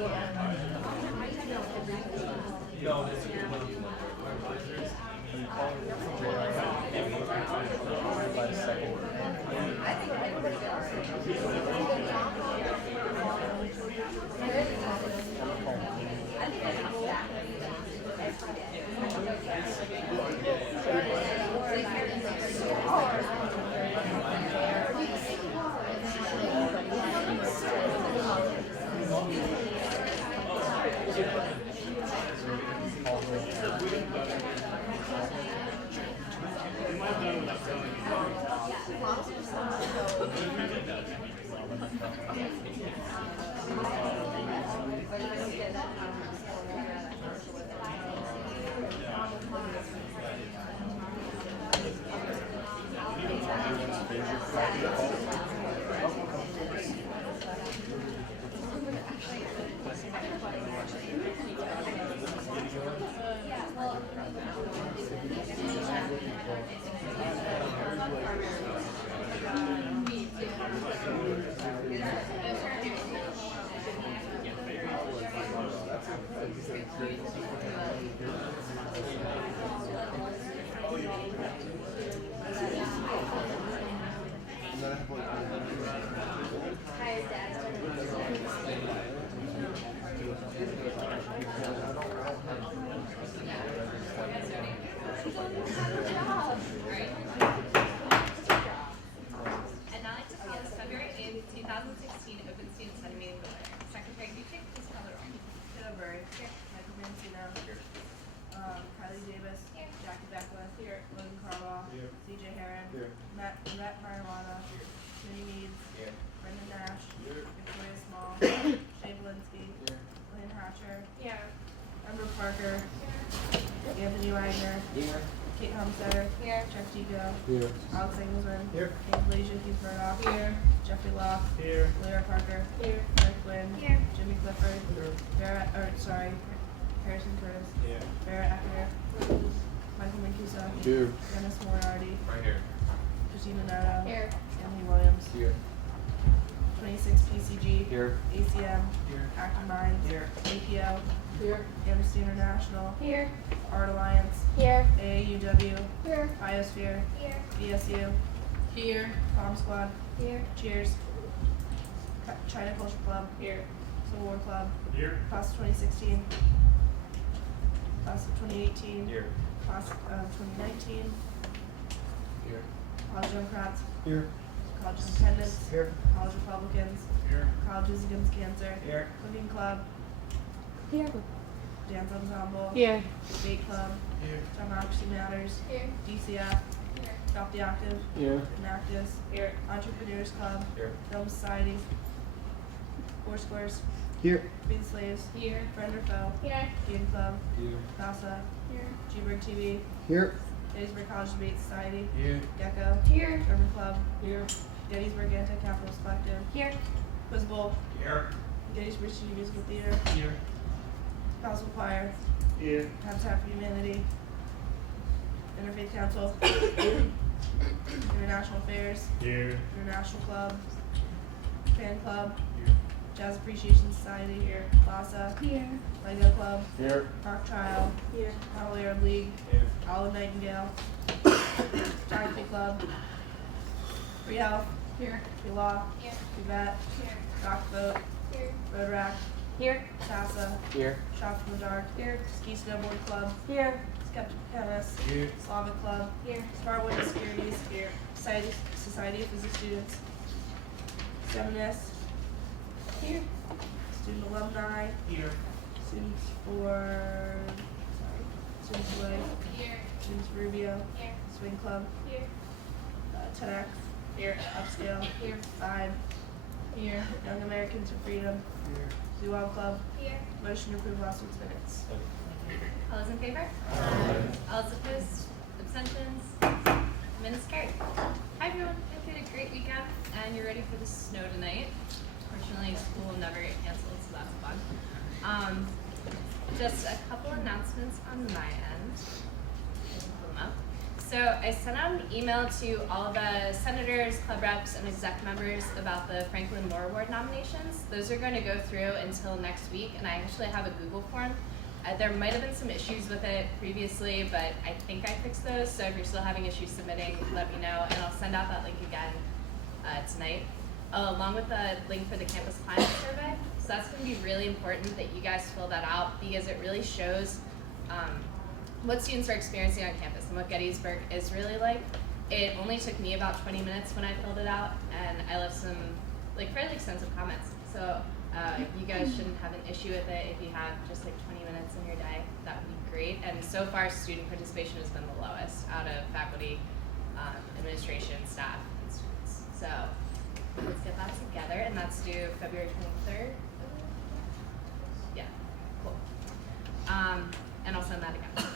And now I'd like to call this February 8th, 2016 Open Student Senate meeting to order. Secretary Duchek, please call the roll. Taylor Burry. Here. Michael Mancino. Here. Kylie Davis. Here. Jackie Beckwith. Here. Logan Carwell. Here. CJ Heron. Here. Matt Marijuana. Here. Minnie Meads. Here. Brendan Nash. Here. Victoria Small. Shay Valinsky. Here. Lynn Hatcher. Here. Ember Parker. Anthony Wagner. Here. Kate Humsetter. Here. Chuck Tico. Here. Alex Englesman. Here. Anastasia Keith Murdoch. Here. Jeffrey Locke. Here. Lyra Parker. Here. Eric Quinn. Here. Jimmy Clifford. Here. Harrison Curtis. Here. Vera Ecker. Michael Mancuso. Here. Dennis Moriarty. Right here. Christina Nato. Here. Emily Williams. Here. 26 PCG. Here. ACM. Here. Active Minds. Here. APO. Here. Amnesty International. Here. Art Alliance. Here. AAUW. Here. Biosphere. Here. BSU. Here. Bomb Squad. Here. Cheers. China Culture Club. Here. Civil War Club. Here. Class of 2016. Class of 2018. Here. Class of 2019. Here. College Democrats. Here. College Independents. Here. College Republicans. Here. Colleges Against Cancer. Here. Cooking Club. Here. Dance Ensemble. Here. Debate Club. Here. Democracy Matters. Here. DCF. Here. Drop the Octave. Here. Enactus. Here. Entrepreneurs Club. Here. Film Society. Four Squares. Here. Freed Slaves. Here. Friend or Foe. Here. Game Club. Here. CASA. Here. G-Berg TV. Here. Gettysburg College Debate Society. Here. Gecko. Here. German Club. Here. Gettysburg Anti-Capitalist Collective. Here. Quiz Bowl. Here. Gettysburg City Musical Theater. Here. Council Choir. Here. Habitat for Humanity. Interfaith Council. International Affairs. Here. International Club. Fan Club. Here. Jazz Appreciation Society. Here. LASA. Here. Lego Club. Here. Park Trial. Here. Model Arab League. Here. Olive Nightingale. Geography Club. Free Health. Here. Free Law. Here. Free Vet. Here. Rock Boat. Here. Road Rack. Here. CASA. Here. Shots in the Dark. Here. Ski Snowboard Club. Here. Skeptical Chemist. Here. Slavic Club. Here. Starwood Securities. Here. Society of Physics Students. Feminists. Here. Student Alumni. Here. Students for. Sorry. Students for Life. Here. Students for Rubio. Here. Swing Club. Here. 10X. Here. Upscale. Here. Vibe. Here. Young Americans for Freedom. Here. Luau Club. Here. Motion to approve last week's minutes. All those in favor? All those opposed? Abstentions? Minutes carried. Hi everyone, hope you had a great weekend and you're ready for the snow tonight. Fortunately, school will never get canceled, so that's fun. Just a couple announcements on my end. Pull them up. So I sent out an email to all the senators, club reps, and exec members about the Franklin Moore Award nominations. Those are going to go through until next week, and I actually have a Google form. There might have been some issues with it previously, but I think I fixed those. So if you're still having issues submitting, let me know, and I'll send out that link again tonight, along with the link for the campus climate survey. So that's going to be really important that you guys fill that out because it really shows what students are experiencing on campus and what Gettysburg is really like. It only took me about 20 minutes when I filled it out, and I left some fairly extensive comments. So you guys shouldn't have an issue with it. If you have just 20 minutes in your day, that would be great. And so far, student participation has been the lowest out of faculty, administration, staff, and students. So let's get that together, and that's due February 23rd. Yeah, cool. And I'll send that again.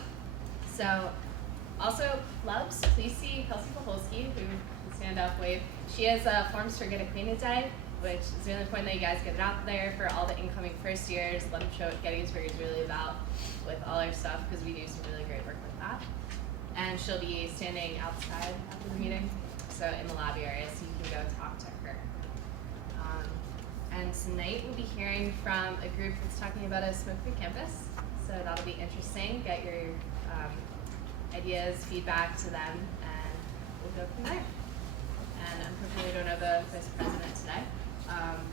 So, also clubs, please see Kelsey Poholsky, who can stand up, wave. She has forms for Get Acquainted Day, which is really important that you guys get it out there for all the incoming first years. Let them show what Gettysburg is really about with all our stuff, because we do some really great work with that. And she'll be standing outside after the meeting, so in the lobby area, so you can go talk to her. And tonight we'll be hearing from a group that's talking about a smoke-free campus. So that'll be interesting. Get your ideas, feedback to them, and we'll go from there. And unfortunately, we don't have a vice president today,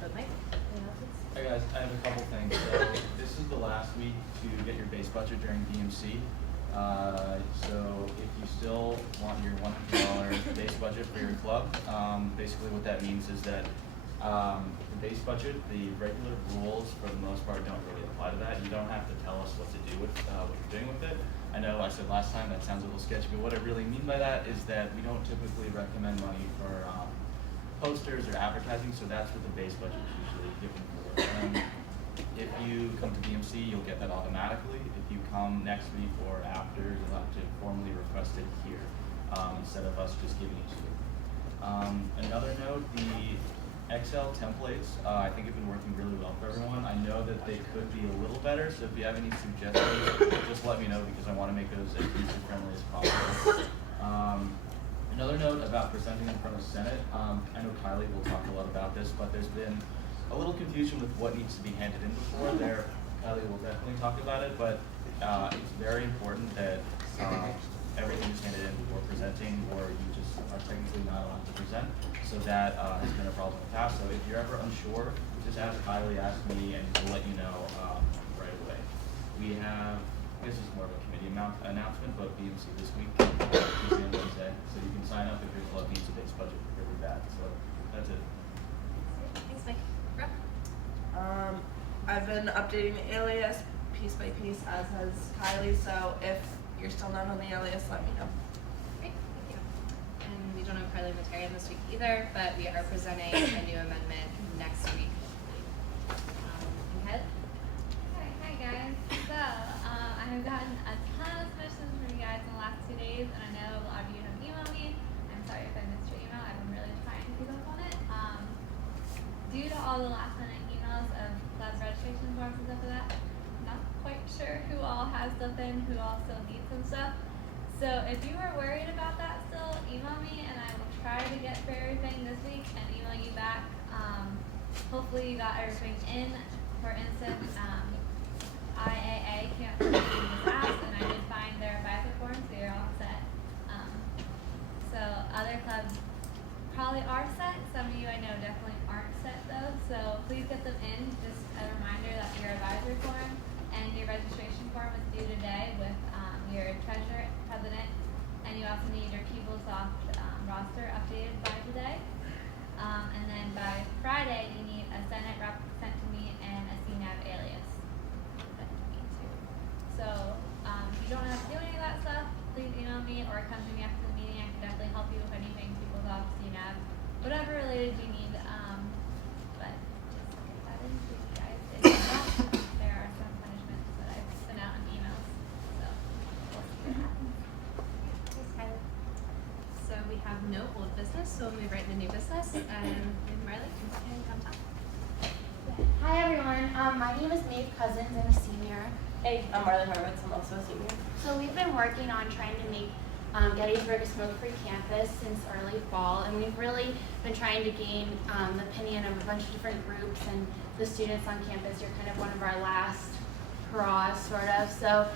but Mike, any else? Hi guys, I have a couple things. So this is the last week to get your base budget during DMC. So if you still want your $100 base budget for your club, basically what that means is that the base budget, the regular rules for the most part don't really apply to that. You don't have to tell us what to do with what you're doing with it. I know I said last time that sounds a little sketchy, but what I really mean by that is that we don't typically recommend money for posters or advertising, so that's what the base budget is usually given for. If you come to DMC, you'll get that automatically. If you come next week or after, you'll have to formally request it here instead of us just giving it to you. Another note, the Excel templates, I think have been working really well for everyone. I know that they could be a little better, so if you have any suggestions, just let me know because I want to make those as user-friendly as possible. Another note about presenting in front of Senate, I know Kylie will talk a lot about this, but there's been a little confusion with what needs to be handed in before. Kylie will definitely talk about it, but it's very important that everything is handed in before presenting, or you just are technically not allowed to present. So that has been a problem in the past. So if you're ever unsure, just ask Kylie, ask me, and we'll let you know right away. We have, I guess it's more of a committee announcement, but BMC this week, Tuesday and Wednesday. So you can sign up if your club needs a base budget for every that. So that's it. Thanks, Mike. Brooke? I've been updating the alias piece by piece, as has Kylie, so if you're still not on the alias, let me know. Great, thank you. And we don't have parliamentarian this week either, but we are presenting a new amendment next week. Head? Hi guys. So I have gotten a ton of submissions from you guys in the last 2 days, and I know a lot of you have emailed me. I'm sorry if I missed your email. I've been really trying to keep up on it. Due to all the last minute emails of class registration forms and stuff like that, I'm not quite sure who all has stuff in, who all still needs some stuff. So if you are worried about that still, email me and I will try to get through everything this week and email you back. Hopefully you got everything in. For instance, IAA can't put it in this ask, and I did find their advisor form, so you're all set. So other clubs probably are set. Some of you I know definitely aren't set though, so please get them in. Just a reminder that your advisory form and your registration form is due today with your treasurer, president, and you also need your PeopleSoft roster updated by today. And then by Friday, you need a Senate rep sent to me and a CNAV alias sent to me too. So if you don't know how to do any of that stuff, please email me or come to me after the meeting. I can definitely help you with anything, PeopleSoft, CNAV, whatever related you need. But just get that in to you guys. If you don't, there are some punishments that I've sent out in emails. So we'll see what happens. Thanks, Kylie. So we have no old business, so we'll move right into new business. And Marley, can you come talk? Hi everyone, my name is Maeve Cousins, I'm a senior. Hey, I'm Marley Horowitz, I'm also a senior. So we've been working on trying to make Gettysburg is smoke-free campus since early fall, and we've really been trying to gain the opinion of a bunch of different groups, and the students on campus. You're kind of one of our last hurrahs, sort of. So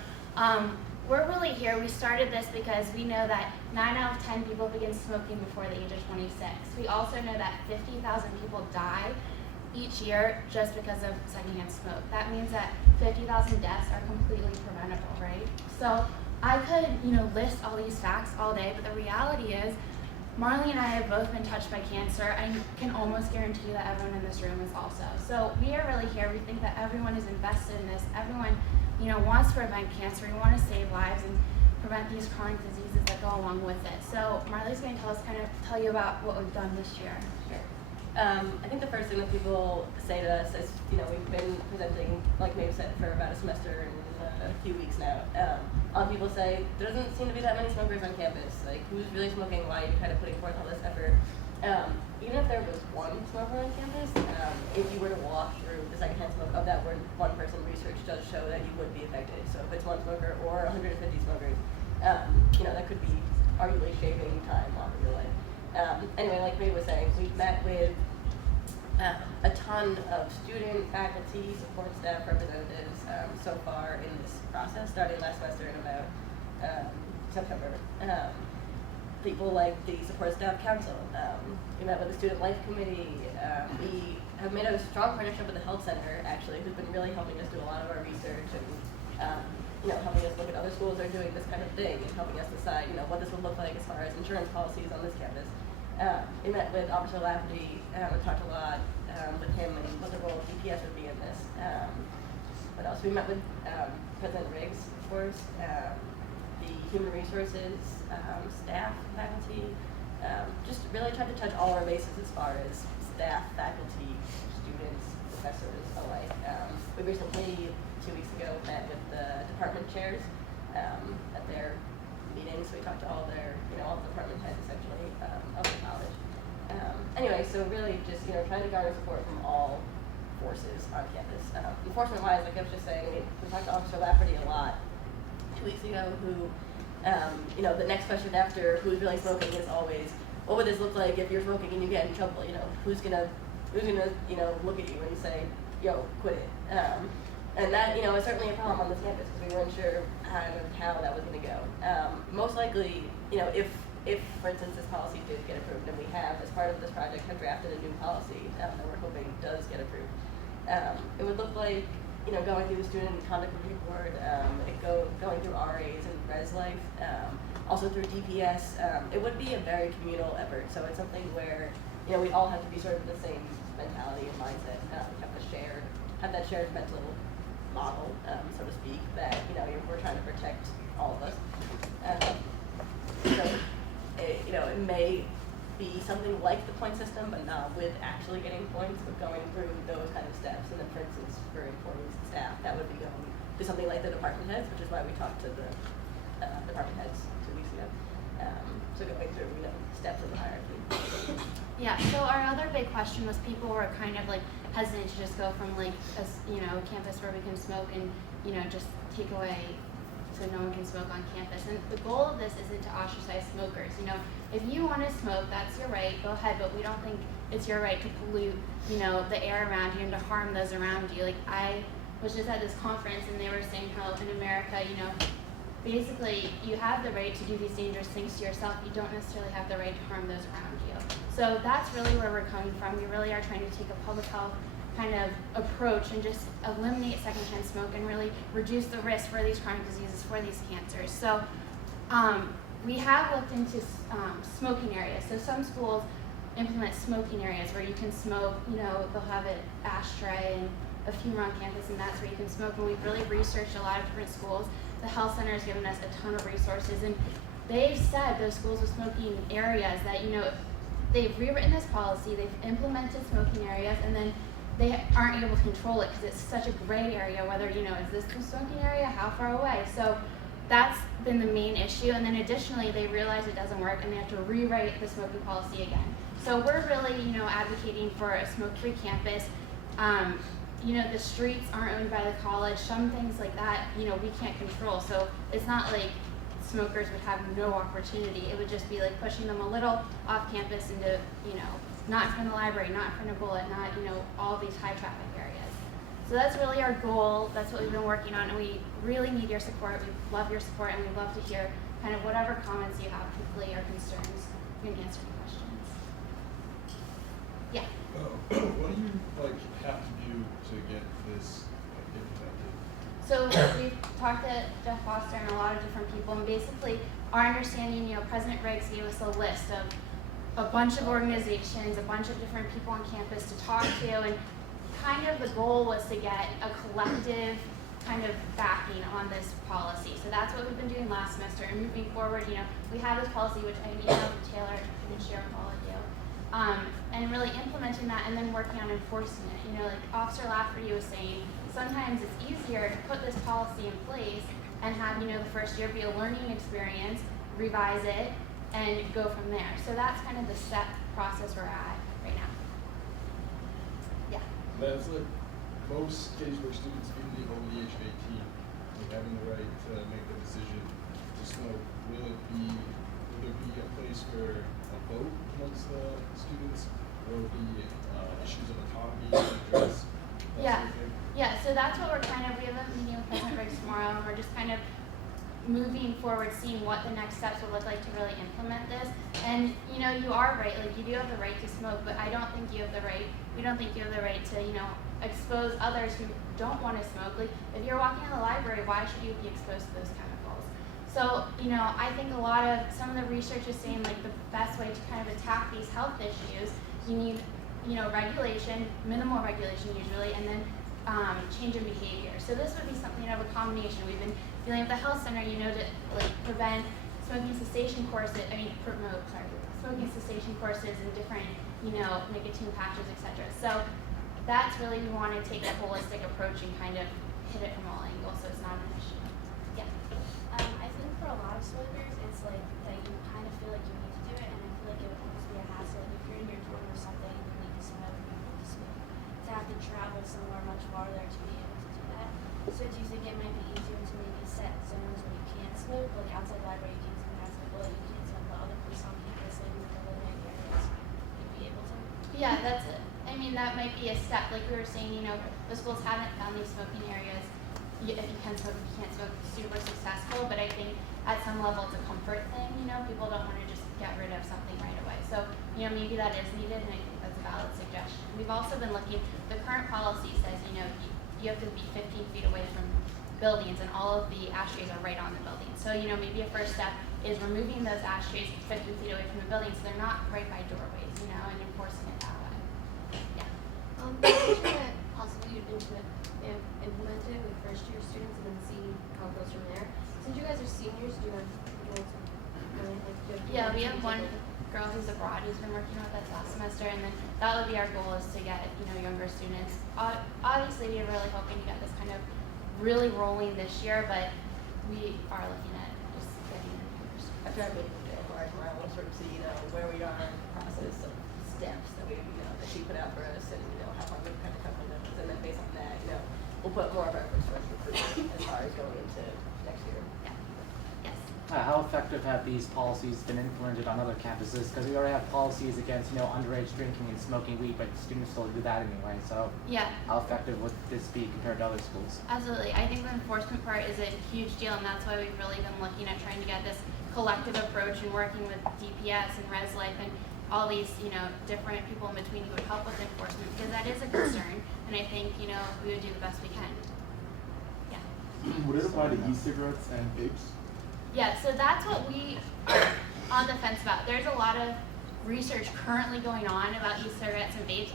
we're really here. We started this because we know that 9 out of 10 people begin smoking before the age of 26. We also know that 50,000 people die each year just because of secondhand smoke. That means that 50,000 deaths are completely preventable, right? So I could, list all these facts all day, but the reality is Marley and I have both been touched by cancer. I can almost guarantee that everyone in this room is also. So we are really here. We think that everyone is invested in this. Everyone, wants to prevent cancer. We want to save lives and prevent these chronic diseases that go along with it. So Marley's going to tell you about what we've done this year. Sure. I think the first thing that people say to us is, we've been presenting, like Maeve said, for about a semester and a few weeks now. A lot of people say, there doesn't seem to be that many smokers on campus. Like, who's really smoking? Why are you kind of putting forth all this effort? Even if there was one smoker on campus, if you were to walk through the secondhand smoke of that one person, research does show that you would be affected. So if it's one smoker or 150 smokers, that could be arguably shaving time off of your life. Anyway, like Maeve was saying, we've met with a ton of student, faculty, support staff representatives so far in this process, starting last semester in about September. People like the Support Staff Council. We met with the Student Life Committee. We have made a strong partnership with the Health Center, actually, who's been really helping us do a lot of our research and helping us look at other schools that are doing this kind of thing and helping us decide, what this would look like as far as insurance policies on this campus. We met with Officer Lafferty and talked a lot with him and what the role of DPS would be in this. What else? We met with President Riggs, of course, the Human Resources staff, faculty, just really tried to touch all our bases as far as staff, faculty, students, professors alike. We recently, 2 weeks ago, met with the department chairs at their meetings. So we talked to all their, all the department heads essentially of the college. Anyway, so really just trying to garner support from all forces on campus. Enforcement-wise, like I was just saying, we talked to Officer Lafferty a lot 2 weeks ago. Who, the next question after who's really smoking is always, what would this look like if you're smoking and you get in trouble? Who's gonna look at you and say, yo, quit it. And that, is certainly a problem on this campus because we weren't sure how that was going to go. Most likely, if, for instance, this policy did get approved, and we have, as part of this project, have drafted a new policy that we're hoping does get approved, it would look like, going through the Student Conduct Review Board, going through RAs and Res Life, also through DPS. It would be a very communal effort, so it's something where, we all have to be sort of the same mentality and mindset, have that shared mental model, so to speak, that we're trying to protect all of us. So it may be something like the point system, but not with actually getting points, but going through those kind of steps. And then, for instance, for employees and staff, that would be going to something like the department heads, which is why we talked to the department heads 2 weeks ago. So going through steps of the hierarchy. Yeah, so our other big question was people were kind of hesitant to just go from a campus where we can smoke and just take away so no one can smoke on campus. And the goal of this isn't to ostracize smokers. If you want to smoke, that's your right, go ahead, but we don't think it's your right to pollute the air around you and to harm those around you. I was just at this conference and they were saying how in America, basically you have the right to do these dangerous things to yourself. You don't necessarily have the right to harm those around you. So that's really where we're coming from. We really are trying to take a public health kind of approach and just eliminate secondhand smoke and really reduce the risk for these chronic diseases, for these cancers. So we have looked into smoking areas. So some schools implement smoking areas where you can smoke, they'll have an ashtray and a few more on campus, and that's where you can smoke. And we've really researched a lot of different schools. The health center has given us a ton of resources, and they've said, those schools with smoking areas, that they've rewritten this policy, they've implemented smoking areas, and then they aren't able to control it because it's such a gray area, whether, is this the smoking area, how far away? So that's been the main issue. And then additionally, they realize it doesn't work and they have to rewrite the smoking policy again. So we're really, advocating for a smoke-free campus. The streets aren't owned by the college. Some things like that, we can't control. So it's not like smokers would have no opportunity. It would just be like pushing them a little off campus into, you know, not in front of the library, not in front of Bullitt, not, you know, all these high traffic areas. So that's really our goal. That's what we've been working on, and we really need your support. We love your support, and we love to hear kind of whatever comments you have, hopefully, or concerns. We can answer any questions. Yeah. What do you have to do to get this implemented? So we've talked to Jeff Foster and a lot of different people, and basically our understanding, you know, President Riggs gave us a list of a bunch of organizations, a bunch of different people on campus to talk to, and kind of the goal was to get a collective kind of backing on this policy. So that's what we've been doing last semester, and moving forward, you know, we have this policy, which I emailed to Taylor and share with all of you. And really implementing that and then working on enforcing it. You know, like Officer Lafferty was saying, sometimes it's easier to put this policy in place and have, you know, the first year be a learning experience, revise it, and go from there. So that's kind of the step process we're at right now. Yeah. That's like most casework students being over the age of 18, having the right to make the decision to smoke. Will there be a place where a vote amongst the students? Will there be issues of autonomy address? Yeah. Yeah, so that's what we're kind of, we have a meeting with President Riggs tomorrow, and we're just kind of moving forward, seeing what the next steps will look like to really implement this. And, you know, you are right, like you do have the right to smoke, but I don't think you have the right, we don't think you have the right to, you know, expose others who don't want to smoke. Like, if you're walking in the library, why should you be exposed to those chemicals? So, you know, I think a lot of, some of the research is saying like the best way to kind of attack these health issues, you need, you know, regulation, minimal regulation usually, and then change in behavior. So this would be something of a combination. We've been dealing with the health center, you know, to like prevent smoking cessation courses, smoking cessation courses and different, you know, nicotine patches, etc. So that's really, we want to take a holistic approach and kind of hit it from all angles so it's not an issue. Yeah. I think for a lot of smokers, it's like that you kind of feel like you need to do it, and I feel like it would almost be a hassle. Like if you're in your dorm or something and you need to smoke, you need to smoke, to have to travel somewhere much farther to be able to do that. So do you think it might be easier to maybe set zones where you can't smoke, like outside the library you can't smoke, outside the bullet you can't smoke, but other places on campus, like in the living areas, you'd be able to? Yeah, that's it. I mean, that might be a step. Like we were saying, you know, the schools haven't found these smoking areas. If you can smoke, if you can't smoke, super successful. But I think at some level it's a comfort thing. You know, people don't want to just get rid of something right away. So, you know, maybe that is needed, and I think that's a valid suggestion. We've also been looking. The current policy says, you know, you have to be 15 feet away from buildings, and all of the ashtrays are right on the building. So, you know, maybe a first step is removing those ashtrays 50 feet away from the building, so they're not right by doorways. You know, and enforcing it that way. Yeah. You mentioned that possibly you'd implement it with first year students and then see how it goes from there. Since you guys are seniors, do you have goals of Yeah, we have one girl who's abroad who's been working with us last semester, and then that would be our goal, is to get, you know, younger students. Obviously, we're really hoping to get this kind of really rolling this year, but we are looking at just getting younger students. After our meeting with JFR tomorrow, we'll sort of see, you know, where we are in the process of steps that we, you know, that she put out for us, and, you know, how far we've kind of come with those, and then based on that, you know, we'll put more of our efforts towards recruitment as far as going into next year. Yeah. Yes. How effective have these policies been implemented on other campuses? Because we already have policies against, you know, underage drinking and smoking weed, but students still do that anyway. So Yeah. how effective would this be compared to other schools? Absolutely. I think the enforcement part is a huge deal, and that's why we've really been looking at trying to get this collective approach and working with DPS and Res Life and all these, you know, different people in between who would help with enforcement, because that is a concern, and I think, you know, we would do the best we can. Yeah. Would it apply to e-cigarettes and vapes? Yeah, so that's what we are on the fence about. There's a lot of research currently going on about e-cigarettes and vapes.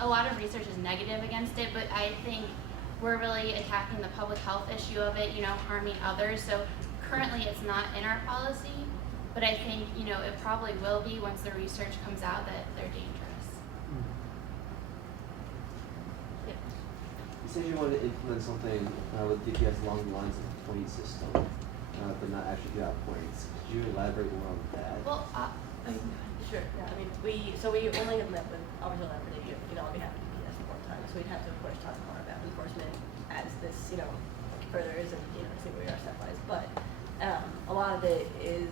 A lot of research is negative against it, but I think we're really attacking the public health issue of it, you know, harming others. So currently it's not in our policy, but I think, you know, it probably will be once the research comes out that they're dangerous. Yeah. You said you wanted to implement something with DPS along the lines of the point system, but not actually give out points. Could you elaborate more on that? Well, Sure, yeah, I mean, we only have met with Officer Lafferty, you know, on behalf of DPS one time, so we'd have to, of course, talk more about enforcement as this, you know, furthers and, you know, see where we are stepwise. But A lot of it is,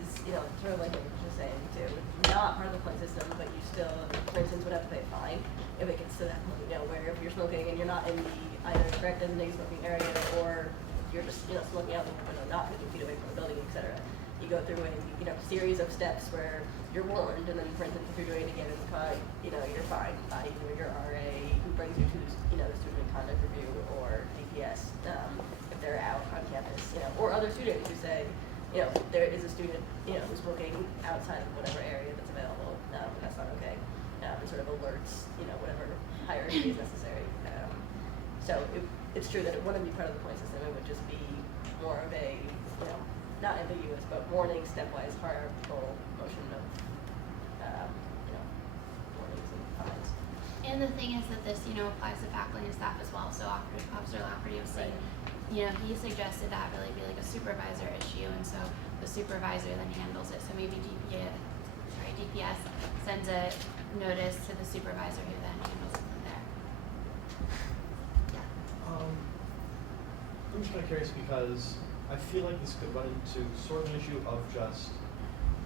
sort of like what you were just saying too, not part of the point system, but you still, for instance, would have to pay a fine if it gets to that point, where if you're smoking and you're not in the either correct designated smoking area or you're just, smoking out the window, not 50 feet away from the building, etc. You go through a, series of steps where you're warned, and then, for instance, if you're doing it again in the car, you're fined by either your RA, who brings you to, the student conduct review, or DPS, if they're out on campus, or other students who say, there is a student, who's smoking outside of whatever area that's available, and that's not okay, and sort of alerts, whatever hierarchy is necessary. So it's true that it wouldn't be part of the point system, it would just be more of a, not ambiguous, but warning, stepwise, hierarchical motion of, warnings and fines. And the thing is that this, applies to faculty and staff as well. So Officer Lafferty was saying, he suggested that really be like a supervisor issue, and so the supervisor then handles it. So maybe DPS sends a notice to the supervisor who then handles it from there. Yeah. I'm just kind of curious because I feel like this could run into sort of an issue of just,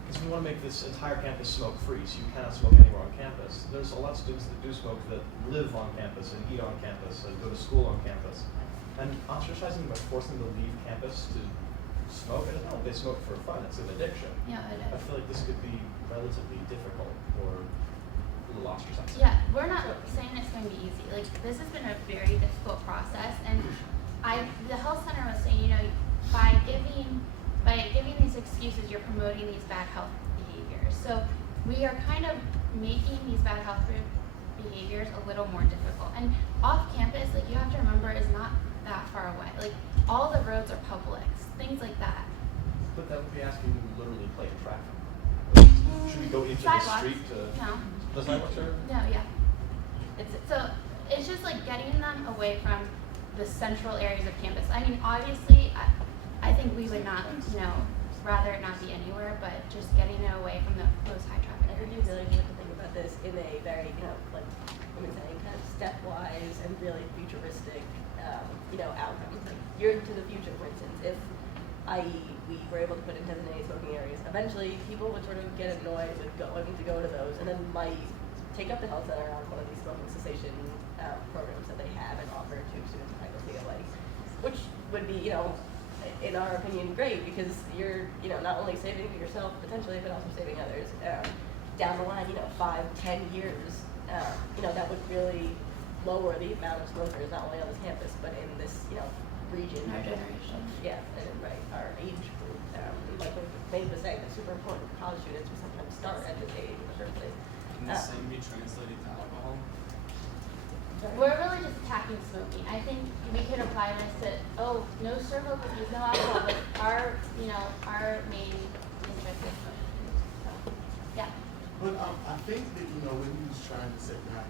because we want to make this entire campus smoke-free, so you cannot smoke anywhere on campus. There's a lot of students that do smoke that live on campus and eat on campus and go to school on campus. And ostracizing them by forcing them to leave campus to smoke, I don't know if they smoke for fun, it's an addiction. Yeah, it I is. feel like this could be relatively difficult or a little ostracizing. Yeah, we're not saying it's going to be easy. Like, this has been a very difficult process, and the health center was saying, by giving these excuses, you're promoting these bad health behaviors. So we are kind of making these bad health behaviors a little more difficult. And off campus, like, you have to remember, is not that far away. Like, all the roads are public, things like that. But that would be asking them to literally play in traffic. Should we go into Sidewalks. the street to? No. The sidewalks are? No, yeah. It's just like getting them away from the central areas of campus. I mean, obviously, I think we would not, rather it not be anywhere, but just getting it away from those high traffic I think areas. you really need to think about this in a very, like I've been saying, kind of stepwise and really futuristic, outcomes. Like, years into the future, for instance, if we were able to put in designated smoking areas, eventually people would sort of get annoyed with going to go to those, and then might take up the health center on one of these smoking cessation programs that they have and offer to students and faculty alike, which would be, in our opinion, great, because you're, not only saving yourself potentially, but also saving others. Down the line, 5-10 years, that would really lower the amount of smokers, not only on this campus, but in this, region. Our generation. Yeah, right, our age group. Like what Maeve was saying, it's super important for college students who sometimes start at this age in the first place. Can the same be translated to alcohol? We're really just attacking smoking. I think we could apply this to, no servo cookies, no alcohol, but our main interest is smoking. So, yeah. But I think that, when he was trying to say that,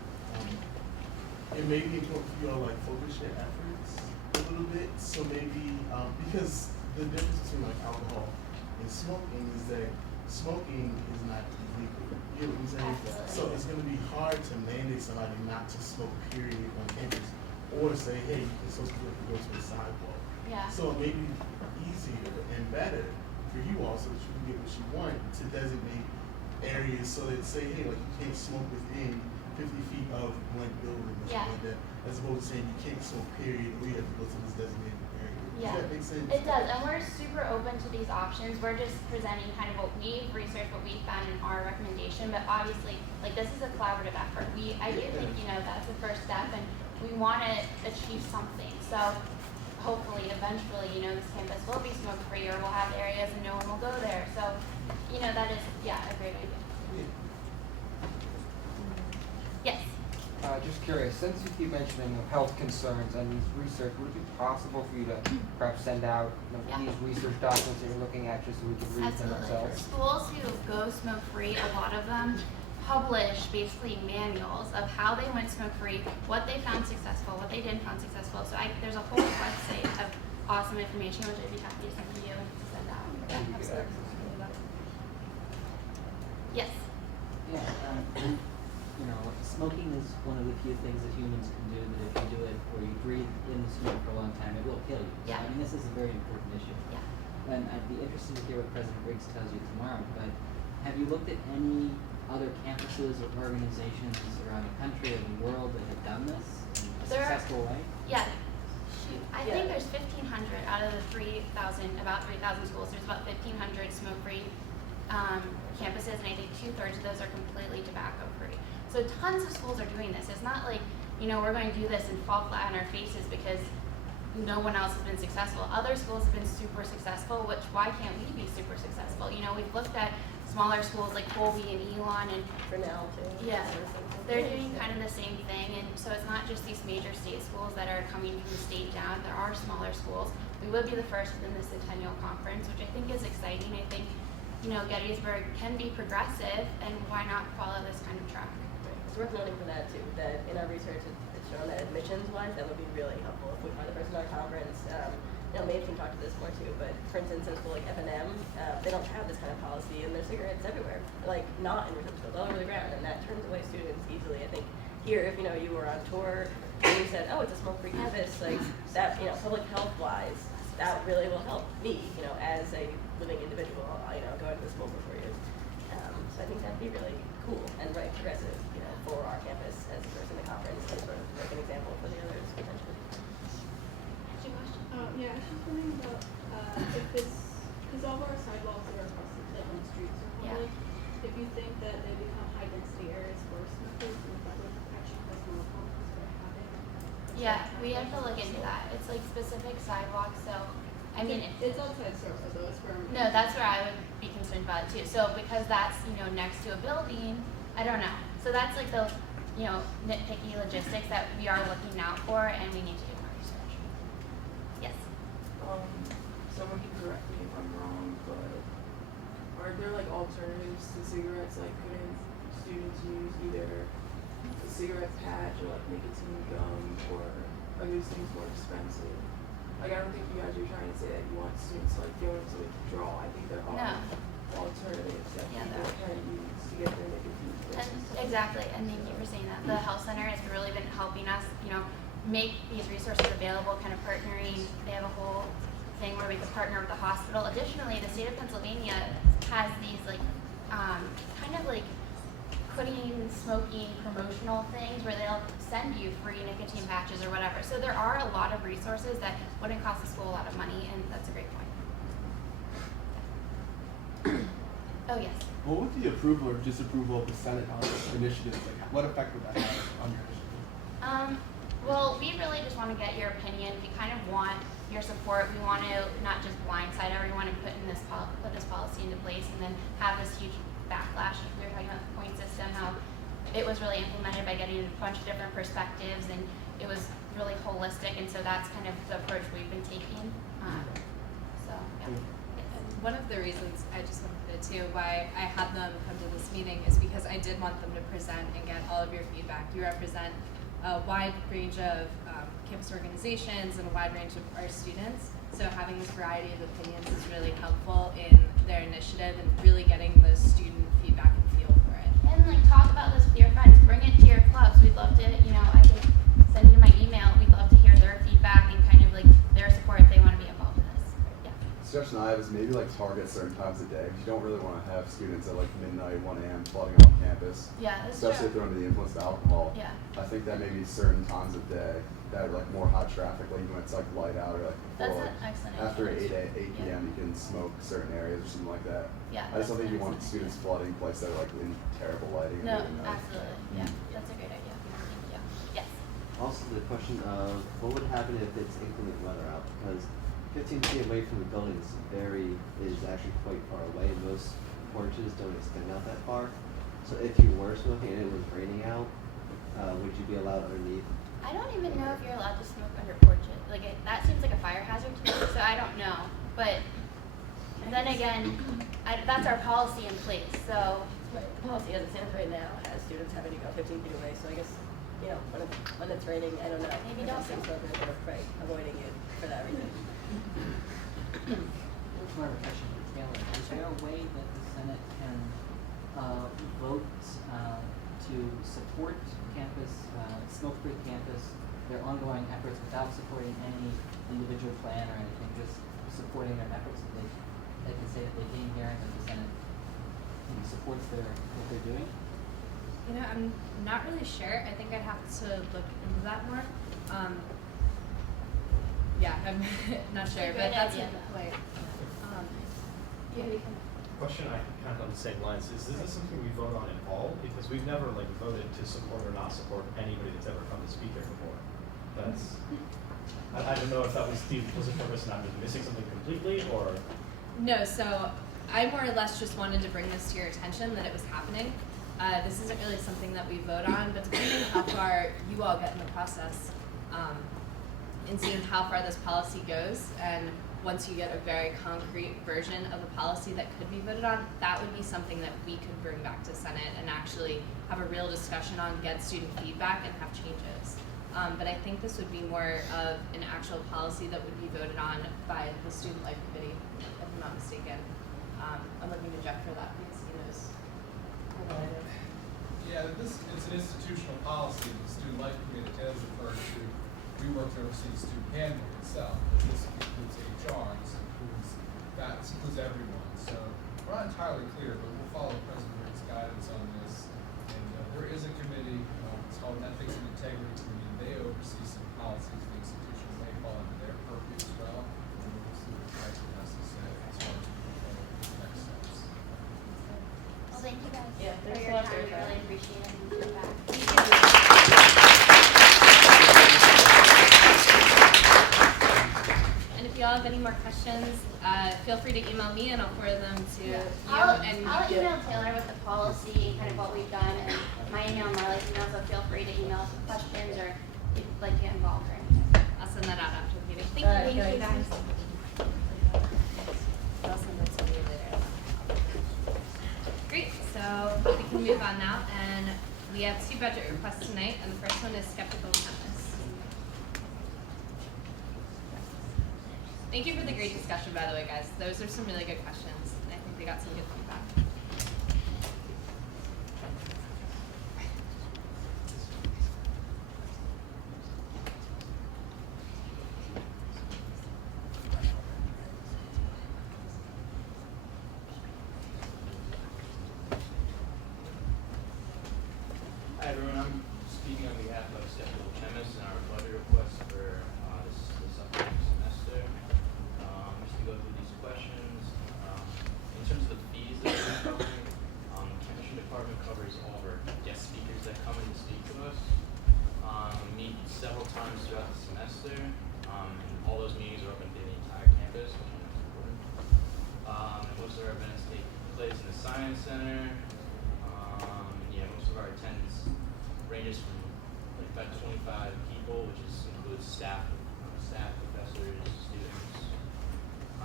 it may be important for you to like focus your efforts a little bit. So maybe, because the difference between like alcohol and smoking is that smoking is not illegal. You know what I'm saying? So it's going to be hard to mandate somebody not to smoke, period, on campus, or say, hey, you're supposed to go to the sidewalk. Yeah. So it may be easier and better for you all, so that you can get what you want, to designate areas so that say, hey, like, you can't smoke within 50 feet of blank building or Yeah. something like that, as opposed to saying you can't smoke, period, or you have to go to this designated area. Yeah. Does that make sense? It does, and we're super open to these options. We're just presenting kind of what we've researched, what we found in our recommendation, but obviously, like, this is a collaborative effort. I do think, that's the first step, and we want to achieve something. So hopefully, eventually, this campus will be smoke-free, or we'll have areas and no one will go there. So, that is, a great idea. Yes. Just curious, since you keep mentioning health concerns and research, would it be possible for you to perhaps send out these research documents that you're looking at just so we can read them Absolutely. ourselves? Schools who go smoke-free, a lot of them publish basically manuals of how they went smoke-free, what they found successful, what they didn't find successful. So there's a whole website of awesome information, which I'd be happy to send to you and to send out. And you get access to it. Yes. Yeah, smoking is one of the few things that humans can do that if you do it or you breathe in the smoke for a long time, it will kill you. Yeah. So, this is a very important issue. Yeah. and I'd be interested to hear what President Briggs tells you tomorrow, but have you looked at any other campuses or organizations around the country or the world that have done this in a successful way? Yeah. Shoot, I think there's 1,500 out of the 3,000, about 3,000 schools. There's about 1,500 smoke-free campuses, and I think 2/3 of those are completely tobacco-free. So tons of schools are doing this. It's not like, we're going to do this and fall flat on our faces because no one else has been successful. Other schools have been super successful, which why can't we be super successful? We've looked at smaller schools like Colby and Elon and Grinnell too. yeah, they're doing kind of the same thing, and so it's not just these major state schools that are coming from the state down. There are smaller schools. We would be the first within the Centennial Conference, which I think is exciting. I think, Gettysburg can be progressive, and why not follow this kind of track? It's worth noting for that too, that in our research it's shown that admissions-wise, that would be really helpful if we find a person at our conference. Maeve can talk to this more too, but for instance, in a school like F&M, they don't have this kind of policy, and there's cigarettes everywhere, like not in research schools, all over the ground, and that turns away students easily. I think here, if you were on tour and you said, oh, it's a smoke-free campus, like that, public health-wise, that really will help me, as a living individual, going to the school for 4 years. So I think that'd be really cool and very progressive, for our campus as a person in the conference, and sort of make an example for the others potentially. Yeah, I was just wondering about if this, because all of our sidewalks are across the streets are public, if you think that they become high density areas for smokers and if that would actually cause more problems by having. Yeah, we have to look into that. It's like specific sidewalks, so it's outside Sofa though, it's for. No, that's where I would be concerned about it too. So because that's, next to a building, I don't know. So that's like those, nitpicky logistics that we are looking out for, and we need to do more research. Yes. Someone can correct me if I'm wrong, but are there like alternatives to cigarettes? Like, couldn't students use either a cigarette patch or like nicotine gum, or are these things more expensive? Like, I don't think you guys are trying to say that you want students to like go into withdrawal. I think there are alternatives that people can use to get their nicotine. Exactly, and thank you for saying that. The health center has really been helping us, make these resources available, kind of partnering. They have a whole thing where we could partner with the hospital. Additionally, the state of Pennsylvania has these kind of like quitting smoking promotional things where they'll send you free nicotine patches or whatever. So there are a lot of resources that wouldn't cost the school a lot of money, and that's a great point. Oh yes. What would the approval or disapproval of the Senate on this initiative, like, what effect would that have on your initiative? Well, we really just want to get your opinion. We kind of want your support. We want to not just blindside everyone and put this policy into place and then have this huge backlash. We were talking about the point system, how it was really implemented by getting a bunch of different perspectives, and it was really holistic, and so that's kind of the approach we've been taking. One of the reasons I just wanted to why I had them come to this meeting is because I did want them to present and get all of your feedback. You represent a wide range of campus organizations and a wide range of our students, so having this variety of opinions is really helpful in their initiative and really getting the student feedback and feel for it. And talk about this with your friends. Bring it to your clubs. We'd love to, I can send you my email. We'd love to hear their feedback and kind of their support if they want to be involved in this. Yeah. Suggestion I have is maybe target certain times of day, because you don't really want to have students at midnight, 1 a.m. flooding off campus. Yeah, that's especially true. if they're under the influence of alcohol. Yeah. I think that maybe certain times of day that are more hot traffic, like when it's light out or That's before, an excellent after idea. 8 p.m. you can smoke certain areas or something like that. Yeah, I just don't that's think you an want excellent students flooding places that are in terrible lighting. No, at night. absolutely. Yeah, that's a great idea. Thank you. Yes. Also, the question of what would happen if it's inclement weather out, because 15 feet away from the building is actually quite far away. Most porches don't extend out that far. So if you were smoking and it was raining out, would you be allowed underneath? I don't even know if you're allowed to smoke under porches. That seems like a fire hazard to me, so I don't know. But then again, that's our policy in place. So the policy as it stands right now has students having to go 15 feet away. So I guess when it's raining, I don't know. Maybe don't think smokers are avoiding it for that reason. More of a question for Taylor. Is there a way that the Senate can vote to support campus, smoke-free campus, their ongoing efforts without supporting any individual plan or anything, just supporting their efforts? They can say that they came here and that the Senate supports what they're doing? You know, I'm not really sure. I think I'd have to look into that more. Yeah, I'm not sure, but that's a good point. Question I kind of on the same lines is this something we vote on at all? Because we've never like voted to support or not support anybody that's ever come to speak here before. That's I don't know if that was the implicit purpose and I'm missing something completely or No, so I more or less just wanted to bring this to your attention that it was happening. This isn't really something that we vote on, but depending how far you all get in the process, and seeing how far this policy goes, and once you get a very concrete version of a policy that could be voted on, that would be something that we could bring back to Senate and actually have a real discussion on, get student feedback, and have changes. But I think this would be more of an actual policy that would be voted on by the Student Life Committee, if I'm not mistaken. I'm looking to Jeff for that because he knows more than I do. Yeah, it's an institutional policy the Student Life Committee has referred to. We work to oversee the student handbook itself, but this includes HR, this includes everyone. So we're not entirely clear, but we'll follow President Riggs' guidance on this. And there is a committee, it's called Ethics and Integrity Committee. They oversee some policies. The institutions may fall under their purview as well. And we'll see what the president has to say as far as the next steps. Well, thank you guys Yeah, for thanks your a lot time. for We your time. really appreciate it and feedback. And if you all have any more questions, feel free to email me and I'll forward them to you. I'll And email Taylor with the policy, kind of what we've done, and my email and Marley's email, so feel free to email us with questions or if you'd like to get involved or anything. I'll send that out after the meeting. Thank Thank you. you guys. I'll send it to you later. Great, so we can move on now, and we have 2 budget requests tonight, and the first one is skeptical chemists. Thank you for the great discussion, by the way, guys. Those are some really good questions, and I think we got some good feedback. Hi everyone, I'm speaking on behalf of Skeptical Chemists and our budget request for this upcoming semester. Just to go through these questions. In terms of the fees that we're covering, the chemistry department covers all of our guest speakers that come in to speak to us. We meet several times throughout the semester, and all those meetings are open to the entire campus, which I know is important. And most of our events take place in the Science Center. Most of our attendance ranges from like about 25 people, which includes staff, professors, students,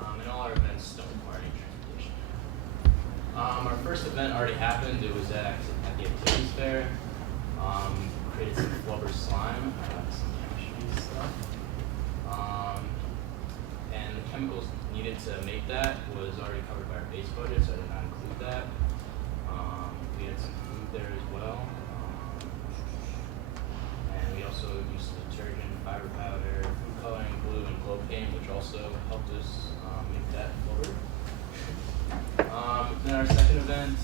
and all our events don't require any transportation. Our first event already happened. It was at the activities fair. Created some flubber slime, some chemistry stuff, and the chemicals needed to make that was already covered by our base budget, so I did not include that. We had some food there as well. And we also used detergent, fiber powder, food coloring, glue, and glow paint, which also helped us make that flubber. Then our second event,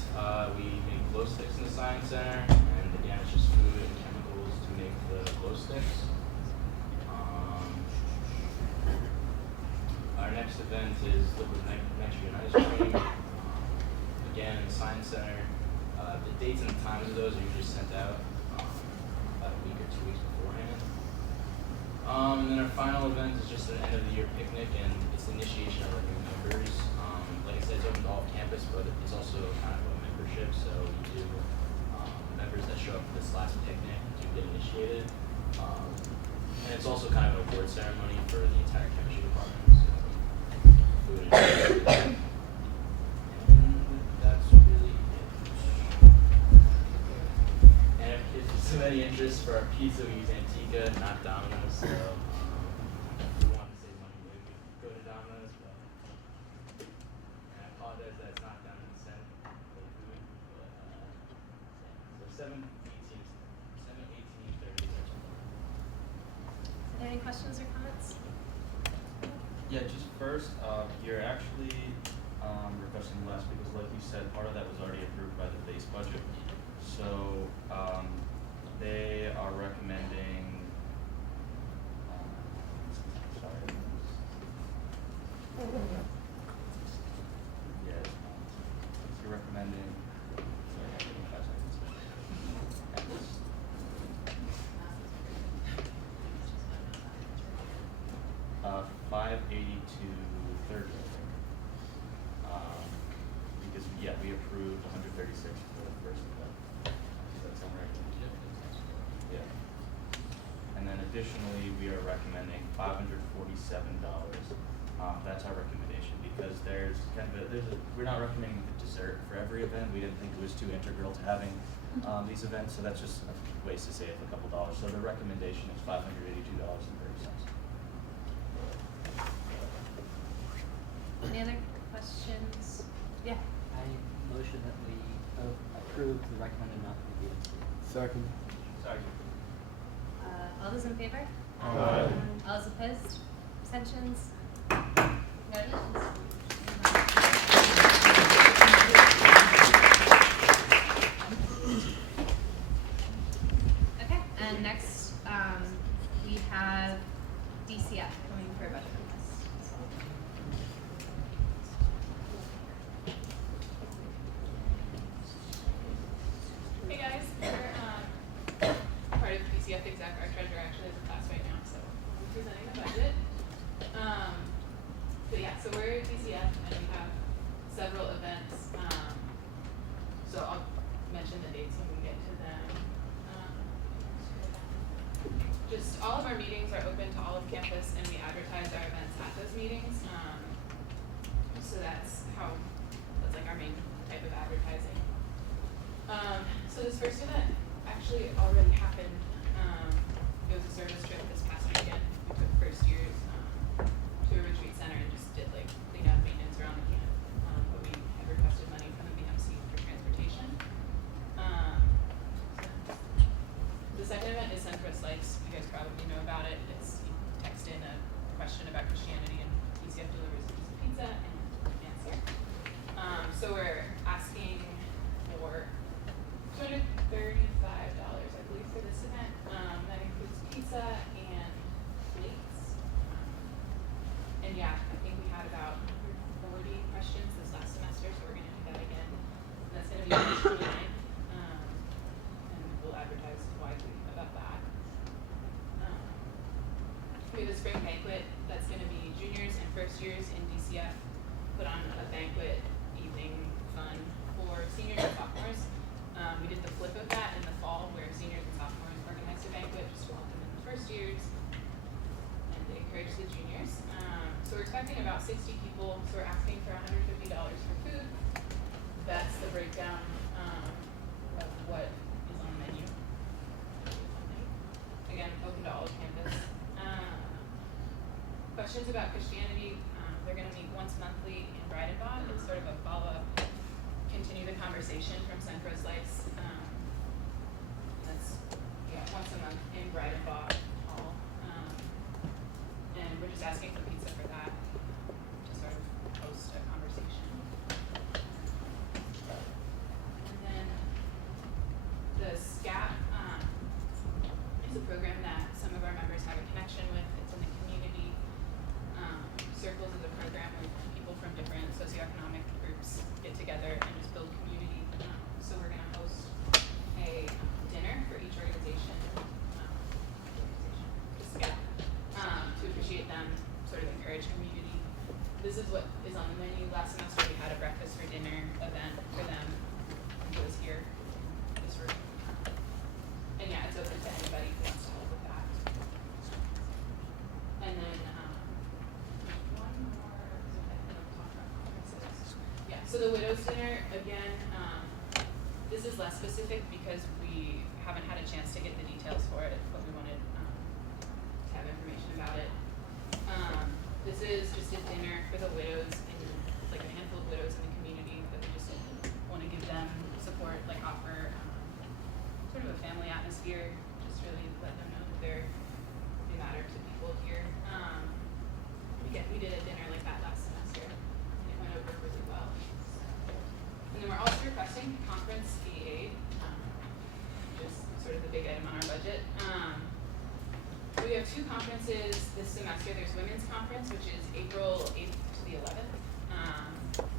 we made glow sticks in the Science Center, and again, it's just food and chemicals to make the glow sticks. Our next event is liquid nitrogen ice cream. Again, in the Science Center. The dates and the times of those are usually sent out about a week or 2 weeks beforehand. And then our final event is just an end of the year picnic, and it's the initiation of our new members. Like I said, it's open to all campus, but it's also kind of a membership, so we do members that show up for this last picnic do get initiated. And it's also kind of an award ceremony for the entire chemistry department. So food and that's really it. And if there's any interest for our pizza, we use Antica, not Domino's. So if we want to save money, maybe we could go to Domino's. But and I apologize that it's not down in the center for the food. But so 7:18, 7:18:30. Any questions or comments? Yeah, just first, you're actually requesting less because like you said, part of that was already approved by the base budget. So they are recommending, sorry. Yeah, you're recommending, sorry, give me 5 seconds. $582.30, I think. Because yeah, we approved 136 for the first event. Does that sound right? Yeah. And then additionally, we are recommending $547. That's our recommendation because there's we're not recommending the dessert for every event. We didn't think it was too integral to having these events, so that's just ways to save a couple dollars. So the recommendation is $582.30. Any other questions? Yeah. I motion that we approve the recommended amount for the DMC. Second. Sorry. All those in favor? Aye. All those opposed? Abstentions? Congratulations. Okay, and next we have DCF coming for a budget request. Hey guys, we're part of DCF Exec. Our treasurer actually has a class right now, so we're presenting the budget. But yeah, so we're DCF and we have several events. So I'll mention the dates when we get to them. Just all of our meetings are open to all of campus and we advertise our events at those meetings. So that's like our main type of advertising. So this first event actually already happened. It was a service trip this past weekend. We took first years to a retreat center and just did like clean up maintenance around the camp. But we had requested money from the BMC for transportation. The second event is Centro Slice. You guys probably know about it. It's you text in a question about Christianity and DCF delivers a piece of pizza and answer. So we're asking for $235, I believe, for this event. That includes pizza and plates. And yeah, I think we had about 40 questions this last semester, so we're going to do that again. And that's going to be March 29th. And we'll advertise widely about that. We have a spring banquet that's going to be juniors and first years in DCF put on a banquet evening fun for seniors and sophomores. We did the flip of that in the fall where seniors and sophomores organized a banquet just to welcome in the first years and to encourage the juniors. So we're expecting about 60 people, so we're asking for $150 for food. That's the breakdown of what is on the menu. Again, open to all of campus. Questions about Christianity, they're going to meet once monthly in Breidenbach. It's sort of a follow-up, continue the conversation from Centro Slice. That's once a month in Breidenbach Hall. And we're just asking for pizza for that to sort of host a conversation. And then the SCAT is a program that some of our members have a connection with. It's in the community. Circles is a program where people from different socioeconomic groups get together and just build community. So we're going to host a dinner for each organization, to appreciate them, sort of encourage community. This is what is on the menu. Last semester we had a breakfast for dinner event for them. It was here in this room. And yeah, it's open to anybody who wants to help with that. And then one more, I don't talk about conferences. Yeah, so the Widows Dinner, again, this is less specific because we haven't had a chance to get the details for it, but we wanted to have information about it. This is just a dinner for the widows and like a handful of widows in the community that we just want to give them support, like offer sort of a family atmosphere, just really let them know that they matter to people here. Again, we did a two conferences this semester. There's women's conference, which is April 8th to the 11th.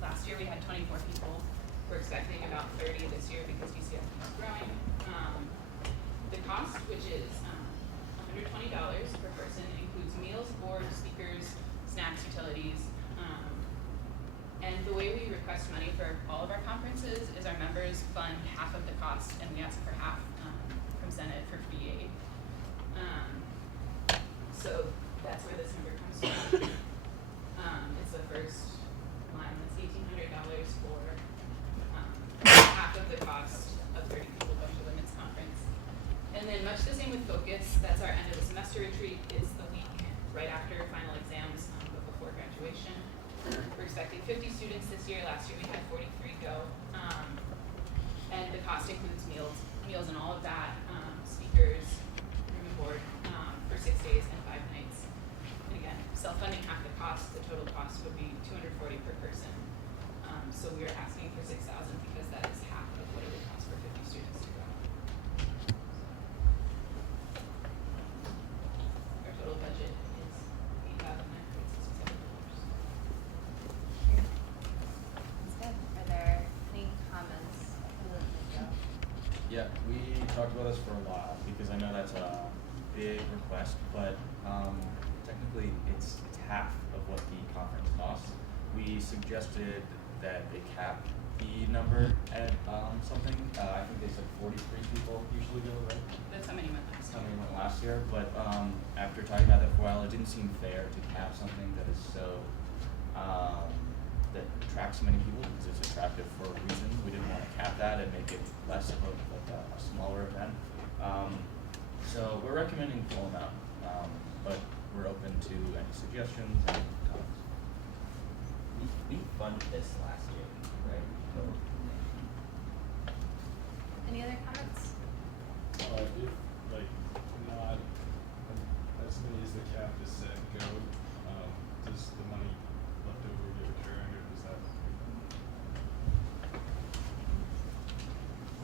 Last year we had 24 people. We're expecting about 30 this year because DCF keeps growing. The cost, which is $120 per person, includes meals, board, speakers, snacks, utilities. And the way we request money for all of our conferences is our members fund half of the cost, and we ask for half from Senate for free aid. So that's where this number comes from. It's the first line. It's $1,800 for half of the cost of 30 people going to women's conference. And then much the same with Focus. That's our end of the semester retreat. Is the week right after final exams, but before graduation. We're expecting 50 students this year. Last year we had 43 go. And the cost includes meals and all of that, speakers, room and board, for 6 days and 5 nights. And again, self-funding half the cost, the total cost would be $240 per person. So we are asking for $6,000 because that is half of what it would cost for 50 students to go. Our total budget is $8,967. That's good. Are there any comments from the video? Yeah, we talked about this for a while because I know that's a big request, but technically it's half of what the conference costs. We suggested that they cap the number at something. I think they said 43 people usually go, right? That's how many went last How year. many went last year, but after talking about that for a while, it didn't seem fair to cap something that is so that attracts so many people because it's attractive for a reason. We didn't want to cap that and make it less of like a smaller event. So we're recommending full amount, but we're open to any suggestions and comments. We funded this last year, right? Any other comments? If like not as many as the cap is set go, does the money left over get returned, or does that?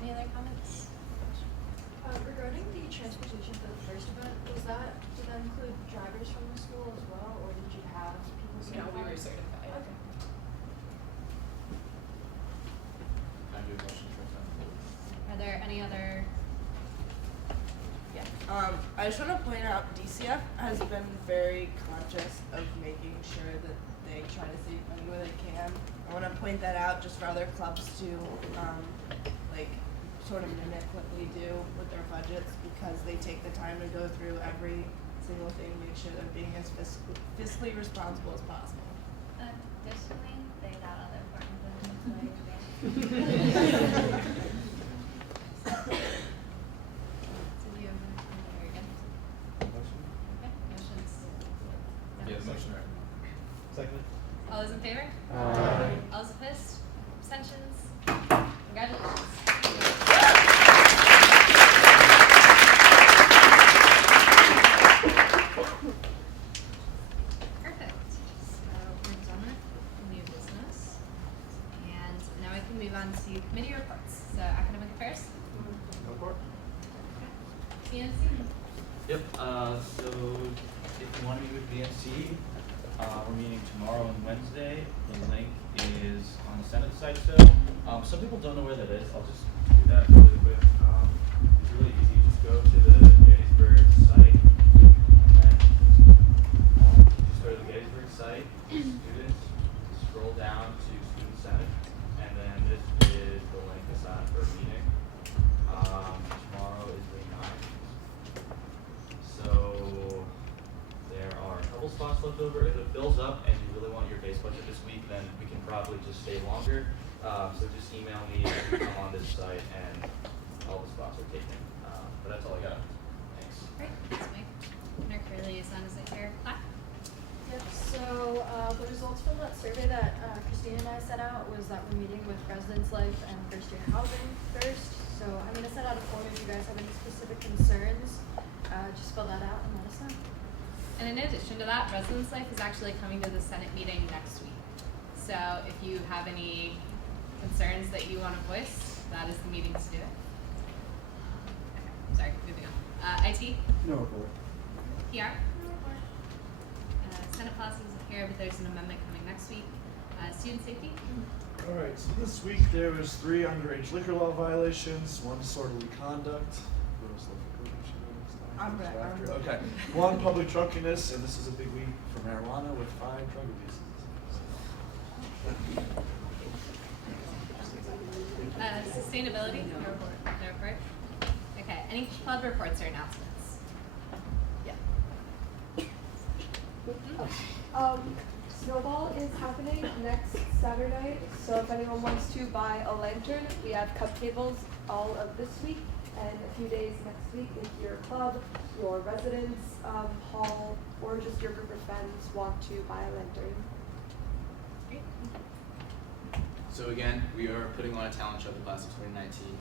Any other comments? Regarding the transportation for the first event, did that include drivers from the school as well, or did you have people No, certified? we were certified. Okay. Can I do a motion for that? Are there any other? Yeah. I just want to point out DCF has been very conscious of making sure that they try to save money where they can. I want to point that out just for other clubs to like sort of mimic what we do with their budgets because they take the time to go through every single thing, make sure they're being as fiscally responsible as possible. Additionally, they got other important things. So do you have anything again? Motion? Okay, motions. Yeah, motion. Second. All those in favor? Aye. All those opposed? Abstentions? Congratulations. Perfect. So we're done with new business. And now we can move on to committee reports. So academic affairs. Report. PNC. Yep, so if you want to meet with VNC, we're meeting tomorrow and Wednesday. The link is on the Senate site still. Some people don't know where that is. I'll just do that really quick. It's really easy. Just go to the Gettysburg site, and then just go to the Gettysburg site, students, scroll down to Student Senate, and then this is the link to sign up for a meeting. Tomorrow is the 9th. So there are a couple spots left over. If it fills up and you really want your base budget this week, then we can probably just stay longer. So just email me if you come on this site and all the spots are taken. But that's all I got. Thanks. Great. Thanks, Mike. Nursery liaison is it here? Clap. Yep, so the results from that survey that Christine and I sent out was that we're meeting with Residence Life and First Year Housing first. So I'm going to send out a form if you guys have any specific concerns. Just fill that out and let us know. And in addition to that, Residence Life is actually coming to the Senate meeting next week. So if you have any concerns that you want to voice, that is the meeting to do it. Okay, sorry, moving on. IT? No report. PR. Senate policy isn't here, but there's an amendment coming next week. Student safety. Alright, so this week there was 3 underage liquor law violations, 1 disorderly conduct. What was the I'm back. after? Okay. 1 public drunkenness, and this is a big week for marijuana with 5 drug abuses. Sustainability. No report. No report. Okay. Any club reports or announcements? Yeah. Snowball is happening next Saturday, so if anyone wants to buy a lantern, we have cup tables all of this week and a few days next week if your club, your residence hall, or just your group of friends want to buy a lantern. Great. So again, we are putting on a talent show, the class of 2019.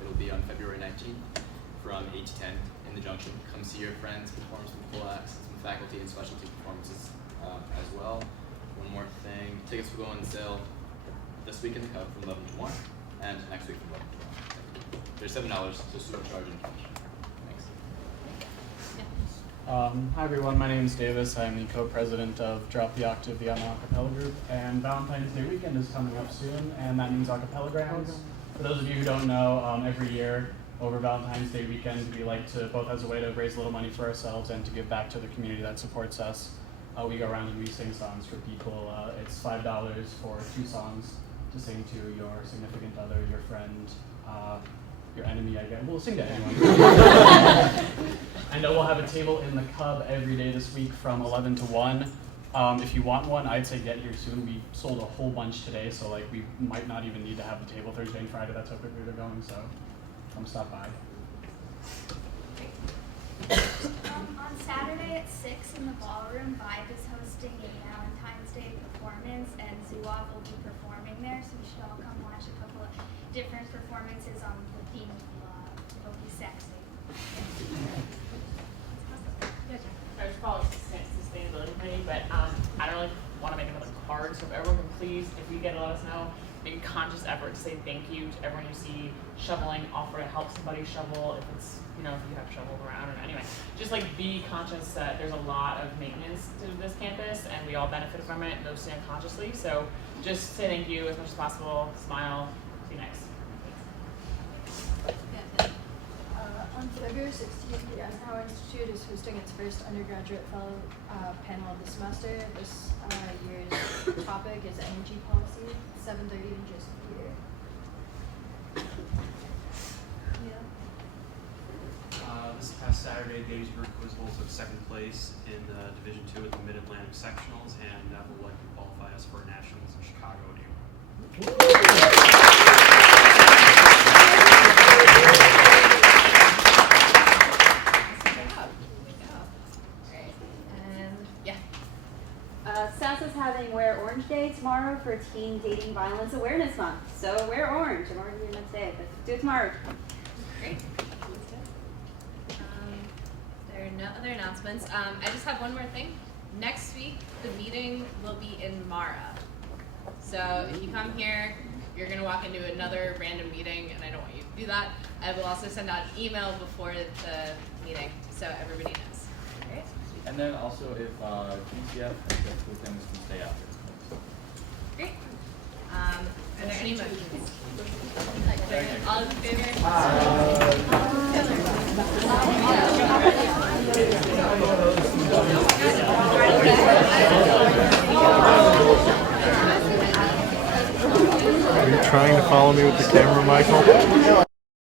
It'll be on February 19th from 8 to 10 in the Junction. Come see your friends, perform some full acts, some faculty and specialty performances as well. One more thing, tickets will go on sale this week in the Cub from 11 to 1 and next week from 11 to 1. They're $7, so student charge and cash. Thanks. Hi everyone, my name is Davis. I'm the co-president of Drop the Octave, the Yamaha Acapella group, and Valentine's Day weekend is coming up soon, and that means Acapellograms. For those of you who don't know, every year over Valentine's Day weekend, we like to, both as a way to raise a little money for ourselves and to give back to the community that supports us, we go around and we sing songs for people. It's $5 for 2 songs to sing to your significant other, your friend, your enemy, I guess. We'll sing to anyone. And we'll have a table in the Cub every day this week from 11 to 1. If you want one, I'd say get here soon. We sold a whole bunch today, so like we might not even need to have the table Thursday and Friday. That's how quickly they're going, so come stop by. On Saturday at 6 in the ballroom, Vibe is hosting a Valentine's Day performance, and Zuov will be performing there, so you should all come watch a couple of different performances on the theme of love. It'll be sexy. I was probably sustainability committee, but I don't really want to make another card, so if everyone can please, if you get to let us know, make a conscious effort to say thank you to everyone you see shoveling, offer to help somebody shovel if it's, you know, if you have shovels around, or anyway, just like be conscious that there's a lot of maintenance to this campus and we all benefit from it, mostly unconsciously, so just say thank you as much as possible, smile, be nice. On February 16th, the Eisenhower Institute is hosting its first undergraduate fellow panel of the semester. This year's topic is energy policy, 7:30 in just here. This past Saturday, Gettysburg Quiz took 2nd place in the Division II at the Mid-Atlantic Sectionals, and that will likely qualify us for nationals in Chicago in April. SASA's having Wear Orange Day tomorrow for Teen Dating Violence Awareness Month. So wear orange. I'm already going to say it, but do it tomorrow. Great. There are no other announcements. I just have one more thing. Next week, the meeting will be in Mara. So if you come here, you're going to walk into another random meeting, and I don't want you to do that. I will also send out an email before the meeting, so everybody knows. All right? And then also if GCF and the things can stay out there. Great. Are there any motions? All in favor? Are you trying to follow me with the camera, Michael?